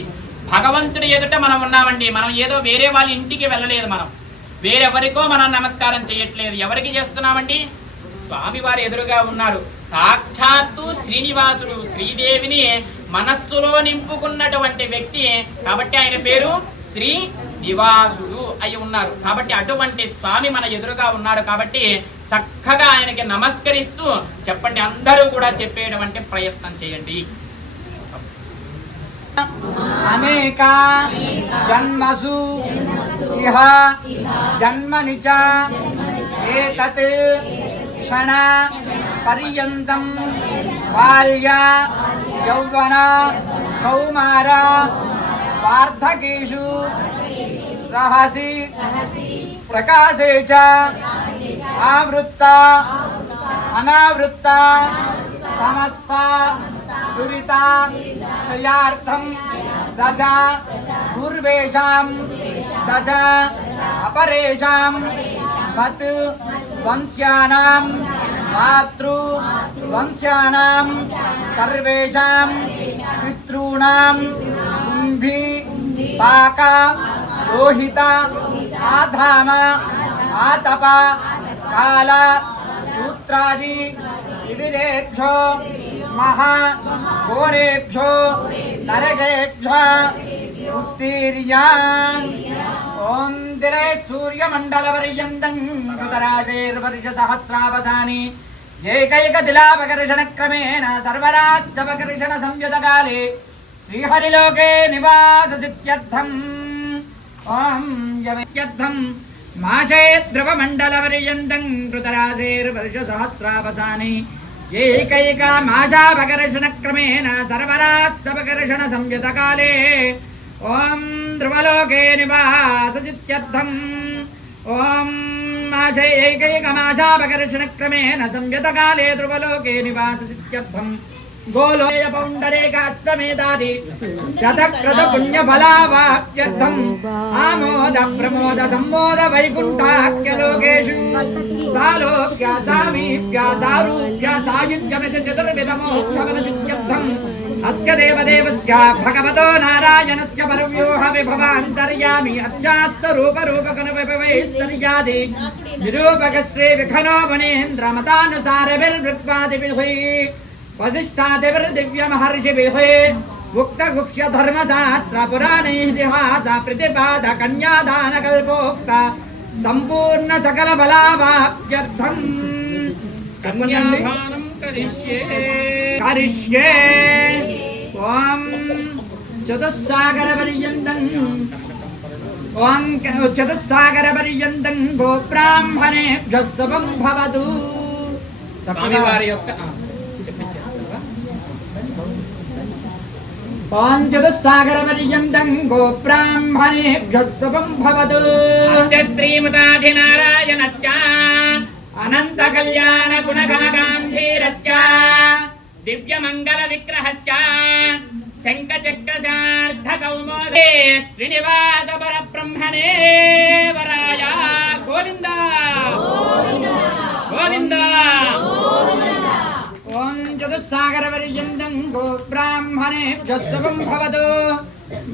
భగవంతుడి ఎదుట మనం ఉన్నామండి. మనం ఏదో వేరే వాళ్ళ ఇంటికి వెళ్ళలేదు, మనం వేరెవరికో మనం నమస్కారం చేయట్లేదు. ఎవరికి చేస్తున్నామండి? స్వామివారు ఎదురుగా ఉన్నారు. సాక్షాత్తు శ్రీనివాసుడు శ్రీదేవిని మనస్సులో నింపుకున్నటువంటి వ్యక్తి కాబట్టి ఆయన పేరు శ్రీనివాసుడు అయి ఉన్నారు. కాబట్టి అటువంటి స్వామి మన ఎదురుగా ఉన్నారు. కాబట్టి చక్కగా ఆయనకి నమస్కరిస్తూ చెప్పండి. అందరూ కూడా చెప్పేటువంటి ప్రయత్నం చేయండి. అనేక జన్మసు ఇహ జన్మని చ ఏతత్ క్షణ పర్యంతం బాల్య యౌవన కౌమార వార్ధకేషు రహసి ప్రకాశే చ ఆవృత్త అనావృత్త సమస్త దురిత క్షయార్థం దశ పూర్వేషాం దశ అపరేషాం మత్ వంశ్యానాం మాతృ వంశ్యానాం సర్వేషాం పితॄణాం కుంభి పాక లోహిత ఆధామ ఆతప కాల సూత్రాది వివిధేభ్యో మహా ఘోరేభ్యో నరకేభ్యో ఉత్తీర్యా. ఓం దినే సూర్యమండలవర్యంతం కృతరాజైర్వర్ష సహస్రావసాని ఏకైక దిలాపకర్షణ క్రమేణ సర్వరాశపకర్షణ సంయుతకాలే శ్రీహరిలోకే నివాససిత్యర్థం. ఓం యమిత్యర్థం మాషే ధ్రువమండలవర్యంతం కృతరాజైర్వర్ష సహస్రావసాని ఏకైకమాశాపకర్షణక్రమేణ సర్వరాస్సపకర్షణ సంయుతకాలే ఓం ధ్రువలోకే నివాససిత్యర్థం ఓం ఏకైకమాశాపకర్షణక్రమేణ సంయుతకాలే ధ్రువలోకే నివాససిత్యర్థం గోలోయ పౌండరేకాశ్వమేధాది శతకృత పుణ్యఫలావాప్యర్థం ఆమోద ప్రమోద సంమోద వైకుంఠాఖ్యలోకేషు సాలోక్య సామీప్య సారూప్య సాయుధ్యమితి చతుర్విధమోక్షఫలసిద్ధ్యర్థం అస్య దేవదేవస్య భగవతో నారాయణస్య పరవ్యూహ విభవాంతర్యామి అచ్చాస్తరూపరూపకనువిభవైశ్వర్యాది నిరూపక శ్రీ విఖనో మునీంద్రమతానుసారభిర్వృత్వాదిభిః వశిష్ఠాదిభిర్దివ్య మహర్షిభిః ఉక్తగుక్ష్య ధర్మశాస్త్ర పురాణేతిహాస ప్రతిపాద కన్యాదాన కల్పోక్త సంపూర్ణ సకల ఫలావాప్యర్థం కన్యాదానం కరిష్యే ఓం చతుస్సాగర పర్యంతం గోబ్రాహ్మణేభ్యః శుభం భవతు. స్వామివారి యొక్క ఓం చతుస్సాగర పర్యంతం గోబ్రాహ్మణేభ్యః శుభం భవతు. శ్రీమతాధినారాయణస్య అనంత కళ్యాణ గుణగాంభీరస్య దివ్య మంగళ విగ్రహస్య శంఖచక్రశార్ధ కౌమోదే శ్రీనివాస పరబ్రహ్మణే వరాయ గోవింద గోవింద. ఓం చతుస్సాగర పర్యంతం గోబ్రాహ్మణేభ్యః శుభం భవతు.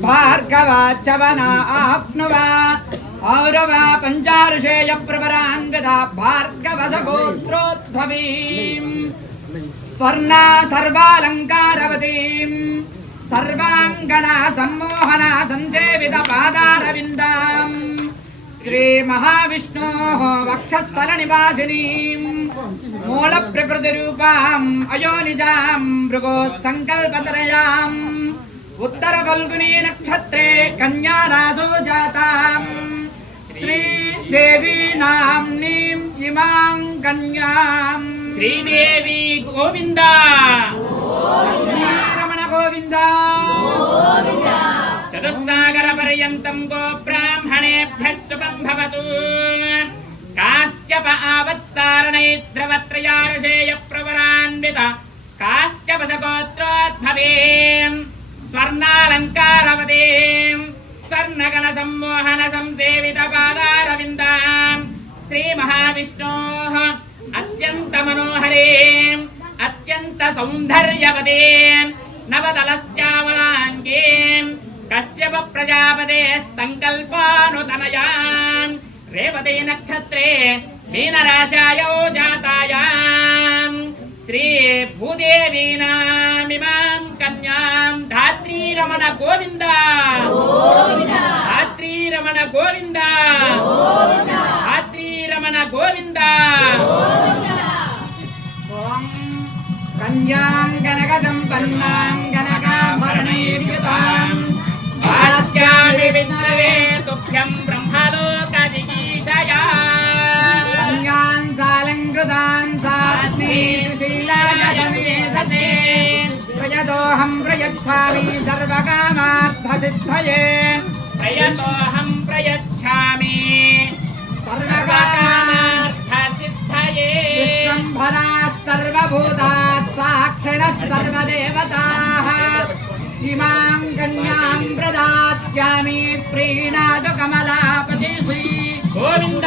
భార్గవాచవన ఆప్నువా ఔరవ పంచారుషేయ ప్రవరాన్విత భార్గవస గోత్రోద్భవీం స్వర్ణా సర్వాలంకారవతీం సర్వాంగణ సమ్మోహన సంసేవిత పాదారవిందాం శ్రీ మహావిష్ణోః వక్షస్థల నివాసినీం మూల ప్రకృతి రూపాం అయోనిజాం భృగో సంకల్పతరయాం ఉత్తర ఫల్గుని నక్షత్రే కన్యా రాసో జాతాం శ్రీదేవీ నామ్నీం ఇమాం కన్యాం. శ్రీదేవి గోవింద శ్రీరమణ గోవింద. చతుస్సాగర పర్యంతం గోబ్రాహ్మణేభ్యః శుభం భవతు. కాశ్యప ఆవత్సారణైద్రవత్రయారుషేయ ప్రవరాన్విత కాశ్యపస గోత్రోద్భవేం స్వర్ణాలంకారవతీం స్వర్ణగణ సమ్మోహన సంసేవిత పాదారవిందాం శ్రీ మహావిష్ణోః అత్యంత మనోహరీం అత్యంత సౌందర్యవతీం నవదలశ్యామలాంగీం కశ్యప ప్రజాపతే సంకల్పానుతనయాం రేవతి నక్షత్రే మీనరాశాయో జాతాయాం శ్రీ భూదేవీనామిమాం కన్యాం. ధాత్రీరమణ గోవింద ధాత్రీరమణ గోవింద ధాత్రీరమణ గోవింద. ఓం కన్యాం గణక సంపన్నాం గణకాభరణైర్యుతాం బాలస్యామి విష్ణవే తుభ్యం బ్రహ్మలోక జిగీషయా కన్యాం సాలంకృతాం సాత్మీశీలాయమేధసే ప్రయతోహం ప్రయచ్ఛామి సర్వకామార్థసిద్ధయే ప్రయతోహం ప్రయచ్ఛామి సర్వకామార్థసిద్ధయే. విశ్వంభరాः సర్వభూతాः సాక్షిణः సర్వదేవతాः ఇమాం కన్యాం ప్రదాస్యామి ప్రీణాతు కమలాపతిః గోవింద.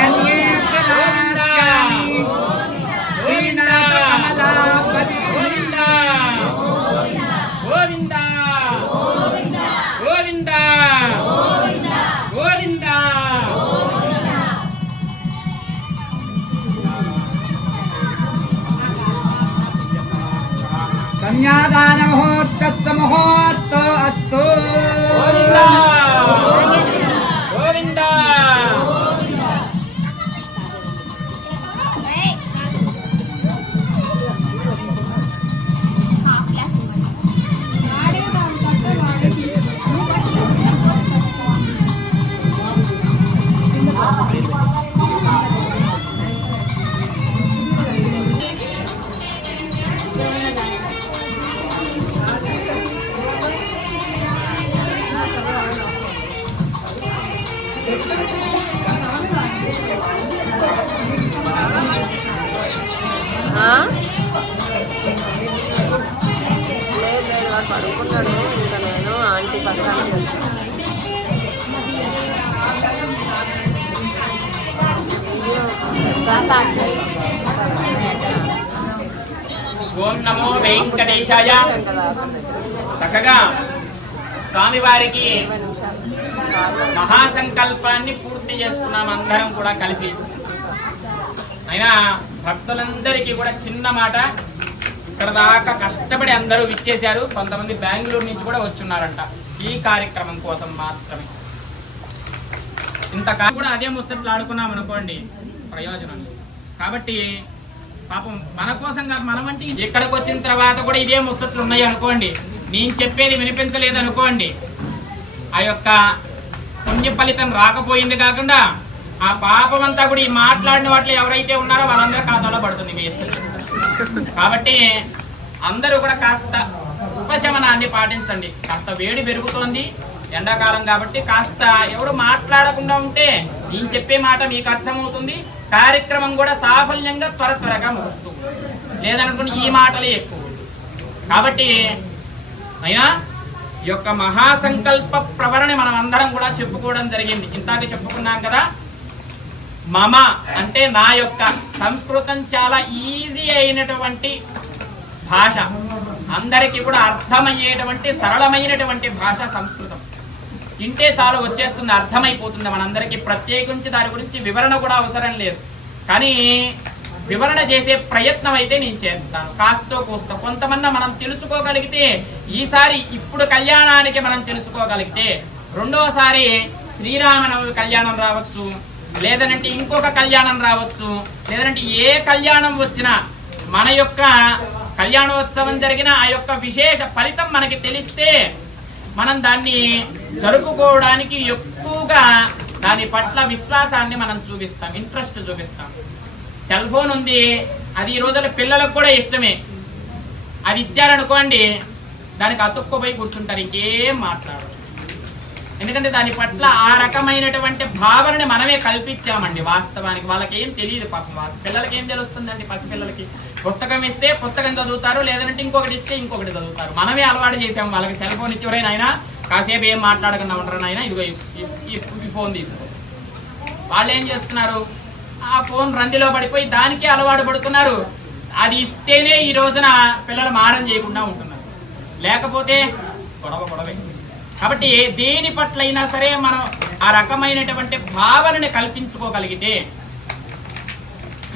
కన్యే ప్రదాస్యామి ప్రీణాతు కమలాపతిః గోవింద గోవింద గోవింద గోవింద. కన్యాదాన ముహూర్తస్సు ముహూర్తో అస్తు. గోవింద లేదు వాడు పడుకున్నాడు. ఇంకా నేను ఆంటీ కష్టానికి వచ్చాను. ఓం నమో వెంకటేశాయ. చక్కగా స్వామివారికి మహాసంకల్పాన్ని పూర్తి చేసుకున్నాం అందరం కూడా కలిసి. అయినా భక్తులందరికీ కూడా చిన్న మాట, ఇక్కడ దాకా కష్టపడి అందరూ విచ్చేశారు. కొంతమంది బెంగళూరు నుంచి కూడా వచ్చున్నారంట ఈ కార్యక్రమం కోసం మాత్రమే. ఇంతకాలం కూడా అదే ముచ్చట్లు ఆడుకున్నాం అనుకోండి, ప్రయోజనం. కాబట్టి పాపం మన కోసం కాదు, మనమంటే ఇక్కడికి వచ్చిన తర్వాత కూడా ఇదే ముచ్చట్లు ఉన్నాయి అనుకోండి, నేను చెప్పేది వినిపించలేదు అనుకోండి, ఆ యొక్క పుణ్య ఫలితం రాకపోయింది కాకుండా ఆ పాపం అంతా కూడా ఈ మాట్లాడిన వాటిలో ఎవరైతే ఉన్నారో వాళ్ళందరూ ఖాతాలో పడుతుంది మీ ఇష్టం. కాబట్టి అందరూ కూడా కాస్త ఉపశమనాన్ని పాటించండి. కాస్త వేడి పెరుగుతోంది, ఎండాకాలం కాబట్టి కాస్త ఎవరు మాట్లాడకుండా ఉంటే నేను చెప్పే మాట మీకు అర్థమవుతుంది. కార్యక్రమం కూడా సాఫల్యంగా త్వరగా ముగుస్తూ, లేదనుకుని ఈ మాటలే ఎక్కువ. కాబట్టి అయినా ఈ యొక్క మహాసంకల్ప ప్రవరణ మనం అందరం కూడా చెప్పుకోవడం జరిగింది. ఇంతాక చెప్పుకున్నాం కదా, మమ అంటే నా యొక్క. సంస్కృతం చాలా ఈజీ అయినటువంటి భాష, అందరికీ కూడా అర్థమయ్యేటువంటి సరళమైనటువంటి భాష సంస్కృతం. ఇంటే చాలు వచ్చేస్తుంది, అర్థమైపోతుంది మనందరికీ. ప్రత్యేకించి దాని గురించి వివరణ కూడా అవసరం లేదు. కానీ వివరణ చేసే ప్రయత్నం అయితే నేను చేస్తాను, కాస్తో కూస్తో. కొంతమంది మనం తెలుసుకోగలిగితే ఈసారి ఇప్పుడు కళ్యాణానికి మనం తెలుసుకోగలిగితే రెండోసారి శ్రీరామనవమి కళ్యాణం రావచ్చు, లేదనంటే ఇంకొక కళ్యాణం రావచ్చు, లేదంటే ఏ కళ్యాణం వచ్చినా మన యొక్క కళ్యాణోత్సవం జరిగిన ఆ యొక్క విశేష ఫలితం మనకి తెలిస్తే మనం దాన్ని జరుపుకోవడానికి ఎక్కువగా దాని పట్ల విశ్వాసాన్ని మనం చూపిస్తాం, ఇంట్రెస్ట్ చూపిస్తాం. సెల్ ఫోన్ ఉంది, అది ఈ రోజుల పిల్లలకు కూడా ఇష్టమే. అది ఇచ్చారనుకోండి, దానికి అతుక్కుపోయి కూర్చుంటారు, ఇంకేం మాట్లాడరు. ఎందుకంటే దాని పట్ల ఆ రకమైనటువంటి భావనని మనమే కల్పించామండి. వాస్తవానికి వాళ్ళకి ఏం తెలియదు పాపం. పిల్లలకి ఏం తెలుస్తుందండి? పసిపిల్లలకి పుస్తకం ఇస్తే పుస్తకం చదువుతారు, లేదంటే ఇంకొకటి ఇస్తే ఇంకొకటి చదువుతారు. మనమే అలవాటు చేసాము వాళ్ళకి. సెల్ ఫోన్ ఇచ్చివరే నాయనా కాసేపు ఏం మాట్లాడకుండా ఉంటారు నాయన, ఇదిగో ఈ ఫోన్ తీసుకో. వాళ్ళు ఏం చేస్తున్నారు? ఆ ఫోన్ రందిలో పడిపోయి దానికి అలవాటు పడుతున్నారు. అది ఇస్తేనే ఈ రోజున పిల్లలు మారం చేయకుండా ఉంటున్నారు, లేకపోతే గొడవే. కాబట్టి దేని పట్ల అయినా సరే మనం ఆ రకమైనటువంటి భావనని కల్పించుకోగలిగితే,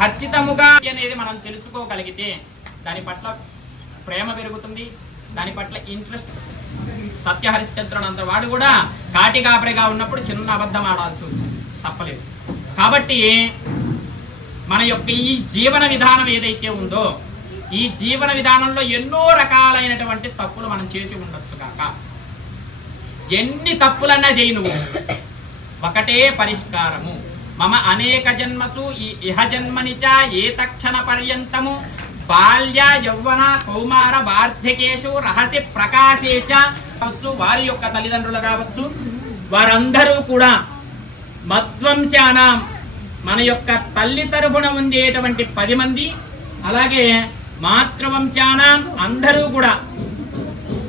ఖచ్చితముగా అనేది మనం తెలుసుకోగలిగితే దాని పట్ల ప్రేమ పెరుగుతుంది, దాని పట్ల ఇంట్రెస్ట్. సత్యహరిశ్చంద్రుడు అంత వాడు కూడా కాటికాపరిగా ఉన్నప్పుడు చిన్న అబద్ధం ఆడాల్సి వచ్చింది, తప్పలేదు. కాబట్టి మన యొక్క ఈ జీవన విధానం ఏదైతే ఉందో, ఈ జీవన విధానంలో ఎన్నో రకాలైనటువంటి తప్పులు మనం చేసి ఉండొచ్చు కాక, ఎన్ని తప్పులన్నా చేయి నువ్వు, ఒకటే పరిష్కారము. మమ అనేక జన్మసు ఈ ఇహ జన్మనిచ ఏ తక్షణ పర్యంతము బాల్య యౌవన కౌమార వార్ధకేషు రహస్య ప్రకాశేచ కావచ్చు, వారి యొక్క తల్లిదండ్రులు కావచ్చు, వారందరూ కూడా మధ్వంశానాం మన యొక్క తల్లి తరఫున ఉండేటువంటి 10 మంది, అలాగే మాతృవంశానాం అందరూ కూడా,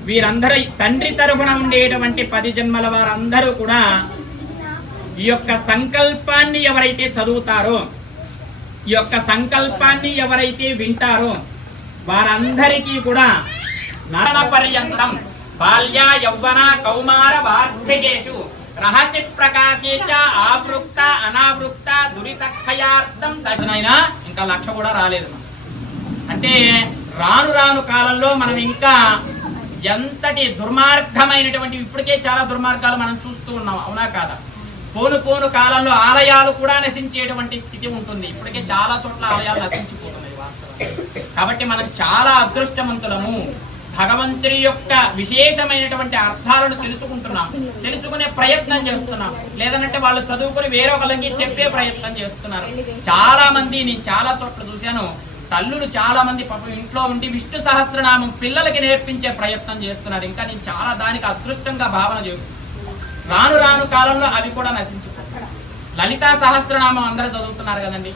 వీరందరూ తండ్రి తరఫున ఉండేటువంటి 10 జన్మల వారందరూ కూడా ఈ యొక్క సంకల్పాన్ని ఎవరైతే చదువుతారో, ఈ యొక్క సంకల్పాన్ని ఎవరైతే వింటారో వారందరికీ కూడా మరణ పర్యంతం బాల్య యౌవన కౌమార వార్ధకేషు రహస్య ప్రకాశేచ ఆవృక్త అనావృక్త దురితక్షయార్థం దశనైనా ఇంకా 1,00,000 కూడా రాలేదు. అంటే రాను రాను కాలంలో మనం ఇంకా ఎంతటి దుర్మార్గమైనటువంటి, ఇప్పటికే చాలా దుర్మార్గాలు మనం చూస్తూ ఉన్నాం, అవునా కాదా? పోను కాలంలో ఆలయాలు కూడా నశించేటువంటి స్థితి ఉంటుంది. ఇప్పటికే చాలా చోట్ల ఆలయాలు నశించిపోతున్నాయి వాస్తవం. కాబట్టి మనం చాలా అదృష్టవంతులము. భగవంతుడి యొక్క విశేషమైనటువంటి అర్థాలను తెలుసుకుంటున్నాం, తెలుసుకునే ప్రయత్నం చేస్తున్నాం. లేదంటే వాళ్ళు చదువుకుని వేరొకరికి చెప్పే ప్రయత్నం చేస్తున్నారు. చాలా మంది, నేను చాలా చోట్ల చూశాను, తల్లులు చాలా మంది పాపం ఇంట్లో ఉండి విష్ణు సహస్రనామం పిల్లలకి నేర్పించే ప్రయత్నం చేస్తున్నారు. ఇంకా నేను చాలా దానికి అదృష్టంగా భావన చేస్తున్నాను. రాను కాలంలో అవి కూడా నశించిపోతాయి. లలితా సహస్రనామం అందరూ చదువుతున్నారు కదండి,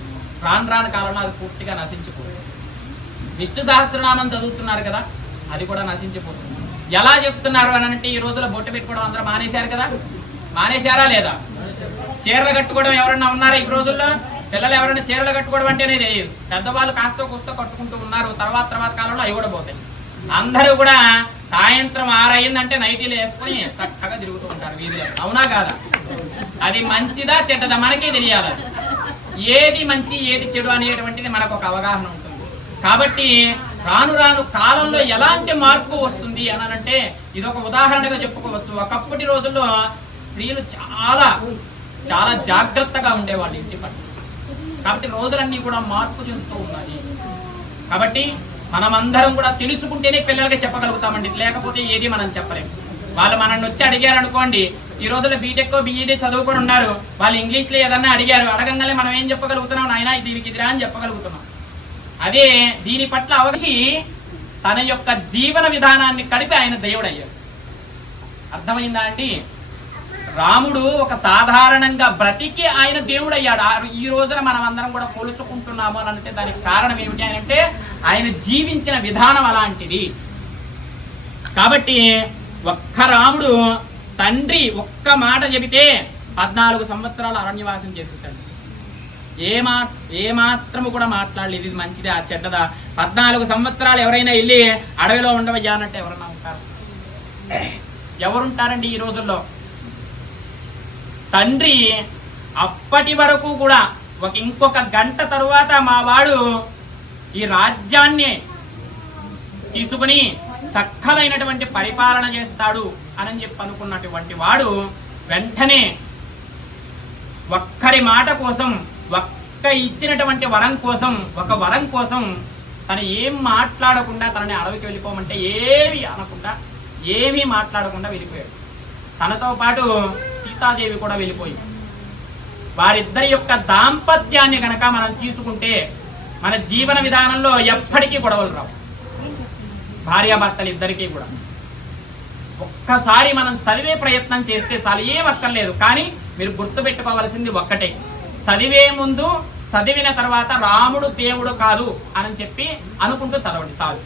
రాను కాలంలో అది పూర్తిగా నశించిపోతుంది. విష్ణు సహస్రనామం చదువుతున్నారు కదా, అది కూడా నశించిపోతుంది. ఎలా చెప్తున్నారు అని అంటే ఈ రోజుల్లో బొట్టు పెట్టుకోవడం అందరూ మానేశారు కదా, మానేశారా లేదా? చీరలు కట్టుకోవడం ఎవరన్నా ఉన్నారా ఈ రోజుల్లో? పిల్లలు ఎవరైనా చీరలు కట్టుకోవడం అంటేనే తెలియదు. పెద్దవాళ్ళు కాస్త కూస్తో కట్టుకుంటూ ఉన్నారు. తర్వాత కాలంలో అవి కూడా పోతాయి. అందరూ కూడా సాయంత్రం 6 అయిందంటే నైటీలు వేసుకొని చక్కగా తిరుగుతూ ఉంటారు వీధిలో. అవునా కాదా? అది మంచిదా చెడ్డదా మనకే తెలియాలి. ఏది మంచి ఏది చెడు అనేటువంటిది మనకు ఒక అవగాహన ఉంటుంది. కాబట్టి రాను రాను కాలంలో ఎలాంటి మార్పు వస్తుంది అని అంటే ఇదొక ఉదాహరణగా చెప్పుకోవచ్చు. ఒకప్పటి రోజుల్లో స్త్రీలు చాలా చాలా జాగ్రత్తగా ఉండేవాళ్ళు ఇంటి పట్ల. కాబట్టి రోజులన్నీ కూడా మార్పు చెందుతూ ఉన్నాయి. కాబట్టి మనమందరం కూడా తెలుసుకుంటేనే పిల్లలకి చెప్పగలుగుతామండి, లేకపోతే ఏది మనం చెప్పలేము. వాళ్ళు మనల్ని వచ్చి అడిగారు అనుకోండి, ఈ రోజుల్లో బీటెక్ బీఈడీ చదువుకొని ఉన్నారు, వాళ్ళు ఇంగ్లీష్లో ఏదన్నా అడిగారు, అడగంగానే మనం ఏం చెప్పగలుగుతున్నాం? నాయన దీనికి ఇదిరా అని చెప్పగలుగుతున్నాం. అదే దీని పట్ల అవగాహన తన యొక్క జీవన విధానాన్ని కడిపి ఆయన దేవుడు అయ్యాడు. అర్థమైందా అండి? రాముడు ఒక సాధారణంగా బ్రతికి ఆయన దేవుడు అయ్యాడు. ఈ రోజున మనం అందరం కూడా కొలుచుకుంటున్నాము అని అంటే దానికి కారణం ఏమిటి అని అంటే ఆయన జీవించిన విధానం అలాంటిది. కాబట్టి ఒక్క రాముడు తండ్రి ఒక్క మాట చెబితే 14 సంవత్సరాలు అరణ్యవాసం చేసేసాడు. ఏమాత్రము కూడా మాట్లాడలేదు ఇది మంచిదా చెడ్డదా. 14 సంవత్సరాలు ఎవరైనా వెళ్ళి అడవిలో ఉండవయ్యా అంటే ఎవరన్నా ఉంటారు? ఎవరుంటారండి ఈ రోజుల్లో? తండ్రి అప్పటి వరకు కూడా ఇంకొక గంట తరువాత మా వాడు ఈ రాజ్యాన్ని తీసుకుని చక్కలైనటువంటి పరిపాలన చేస్తాడు అని చెప్పి అనుకున్నటువంటి వాడు వెంటనే ఒక్కరి మాట కోసం, ఒక్క ఇచ్చినటువంటి వరం కోసం, ఒక వరం కోసం తను ఏం మాట్లాడకుండా తనని అడవికి వెళ్ళిపోమంటే ఏమీ అనకుండా ఏమీ మాట్లాడకుండా వెళ్ళిపోయాడు. తనతో పాటు సీతాదేవి కూడా వెళ్ళిపోయింది. వారిద్దరి యొక్క దాంపత్యాన్ని కనుక మనం తీసుకుంటే మన జీవన విధానంలో ఎప్పటికీ గొడవలు రావు. భార్యాభర్తలు ఇద్దరికీ కూడా ఒక్కసారి మనం చదివే ప్రయత్నం చేస్తే చాలా ఏం అక్కర్లేదు. కానీ మీరు గుర్తుపెట్టుకోవాల్సింది ఒక్కటే, చదివే ముందు చదివిన తర్వాత రాముడు దేవుడు కాదు అని చెప్పి అనుకుంటూ చదవండి చాలు.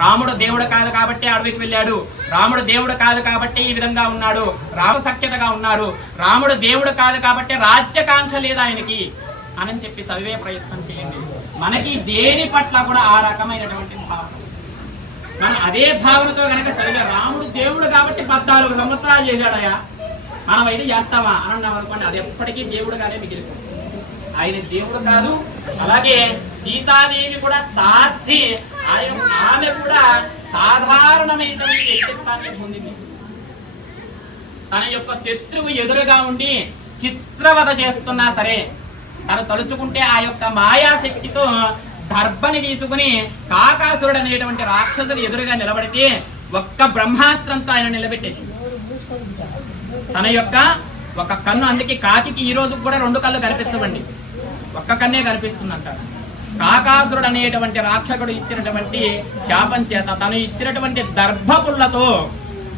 రాముడు దేవుడు కాదు కాబట్టి అడవికి వెళ్ళాడు, రాముడు దేవుడు కాదు కాబట్టి ఈ విధంగా ఉన్నాడు, రామ సఖ్యతగా ఉన్నారు, రాముడు దేవుడు కాదు కాబట్టి రాజ్యకాంక్ష లేదు ఆయనకి అని చెప్పి చదివే ప్రయత్నం చేయండి. మనకి దేని పట్ల కూడా ఆ రకమైనటువంటి భావన, మనం అదే భావనతో కనుక చదివే రాముడు దేవుడు కాబట్టి 14 సంవత్సరాలు చేశాడయా మనం అయితే చేస్తామా అని అన్నాం అనుకోండి, అది ఎప్పటికీ దేవుడుగానే మిగిలిపోతుంది. ఆయన దేవుడు కాదు. అలాగే సీతాదేవి కూడా సాధ్వి, ఆమె కూడా సాధారణమైనటువంటి వ్యక్తిత్వాన్ని పొందింది. తన యొక్క శత్రువు ఎదురుగా ఉండి చిత్రవద చేస్తున్నా సరే తను తలుచుకుంటే ఆ యొక్క మాయాశక్తితో దర్భని తీసుకుని కాకాసురుడు అనేటువంటి రాక్షసుడు ఎదురుగా నిలబడితే ఒక్క బ్రహ్మాస్త్రంతో ఆయన నిలబెట్టేసి తన యొక్క ఒక కన్ను, అందుకే కాకికి ఈ రోజు కూడా 2 కళ్ళు కనిపించవండి, ఒక్క కన్నే కనిపిస్తుందంటారు. కాకాసురుడు అనేటువంటి రాక్షసుడు ఇచ్చినటువంటి శాపం చేత తను ఇచ్చినటువంటి దర్భపుల్లతో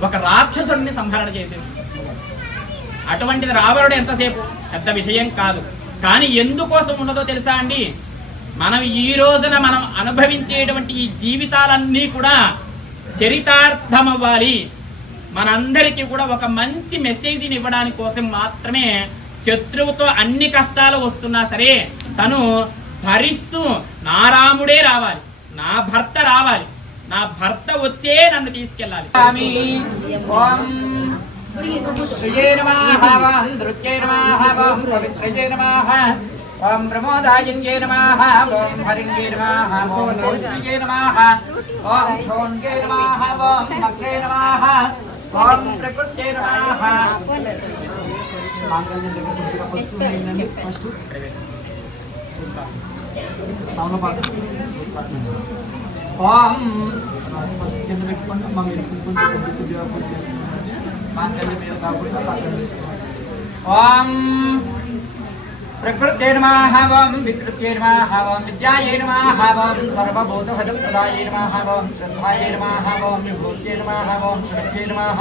ఒక రాక్షసుడిని సంహరణ చేసేసి, అటువంటిది రావణుడు ఎంతసేపు పెద్ద విషయం కాదు. కానీ ఎందుకోసం ఉండదో తెలుసా అండి? మనం ఈ రోజున మనం అనుభవించేటువంటి ఈ జీవితాలన్నీ కూడా చరితార్థమవ్వాలి, మనందరికీ కూడా ఒక మంచి మెసేజ్ని ఇవ్వడానికి కోసం మాత్రమే. శత్రువుతో అన్ని కష్టాలు వస్తున్నా సరే తను భరిస్తూ నా రాముడే రావాలి, నా భర్త రావాలి, నా భర్త వచ్చే నన్ను తీసుకెళ్ళాలి. ఓం ప్రమోదాయంజే నమః, ఓం హరింజే నమః, ఓం రోష్ణయే నమః, ఓం శోణ్యే నమః, ఓం మక్షే నమః, ఓం ప్రకృత్యే నమః. ఓం కింద పెట్టుకోండి, మా మీరు కొంచెం మాంగళ్యం మీద కాకుండా ఓం ప్రకృతే నమః, ఓం వికృతే నమః, ఓం విద్యాయే నమః, ఓం సర్వభూతభజప్రదాయే నమః, ఓం శ్రద్ధాయే నమః, ఓం విభూత్యే నమః, ఓం శక్త్యే నమః,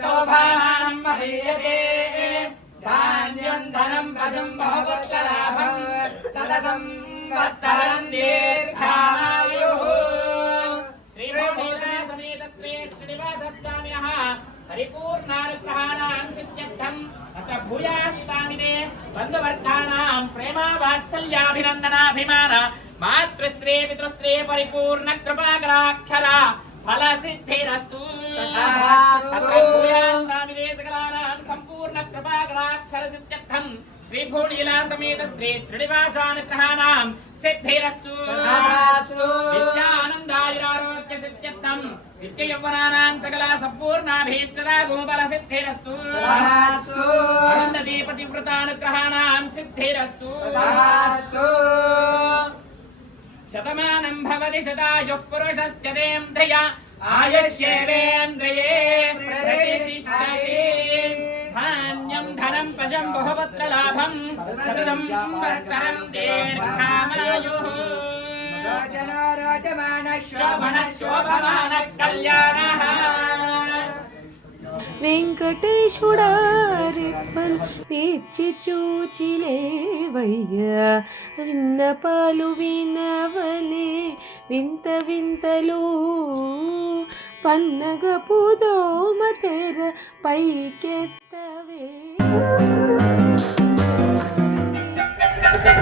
సౌభామానం మహీయతే ధాన్యం ధనం పశుం బహుపుత్రలాభం సతసం వత్సరం దీర్ఘాయుః. శ్రీభూషణ సమేత శ్రీ శ్రీనివాస స్వామినః పరిపూర్ణానుగ్రహాణాం సిద్ధ్యర్థం అత భూయాస్తానిదే బంధువర్గాణాం ప్రేమ వాత్సల్యాభినందనాభిమాన మాతృశ్రీ పితృశ్రీ పరిపూర్ణ కృపాకరాక్షర ఫల సిద్ధిరస్తు. భూయాస్తానిదే సకలానాం సంపూర్ణ కృపాకరాక్షర సిద్ధ్యర్థం శ్రీ భూనీలా సమేత శ్రీ శ్రీనివాసానుగ్రహాణాం సిద్ధిరస్తు. విద్యానందాయురారోగ్య సిద్ధ్యర్థం నిత్య యవ్వనానాం సకల సంపూర్ణాభీష్టదా గోబల సిద్ధిరస్తు. ఆనందదీపతివ్రతానుగ్రహాణాం సిద్ధిరస్తు. శతమానం భవతి శతాయుః పురుషస్త్యదేంద్రియ ఆయుష్యేవేంద్రియే ప్రతిష్టతే. ధాన్యం ధనం పశం బహుపుత్రలాభం సతతం వత్సరం దీర్ఘామాయుః. శోభన శోభమాన కళ్యాణః. వెంకటేశుడారెప్పన్ పేర్చి చూచిలేవయ్యా విన్నపాలు వినవలే వింత వింతలు పన్నగ పుదోమ తెర పైకెత్తవే.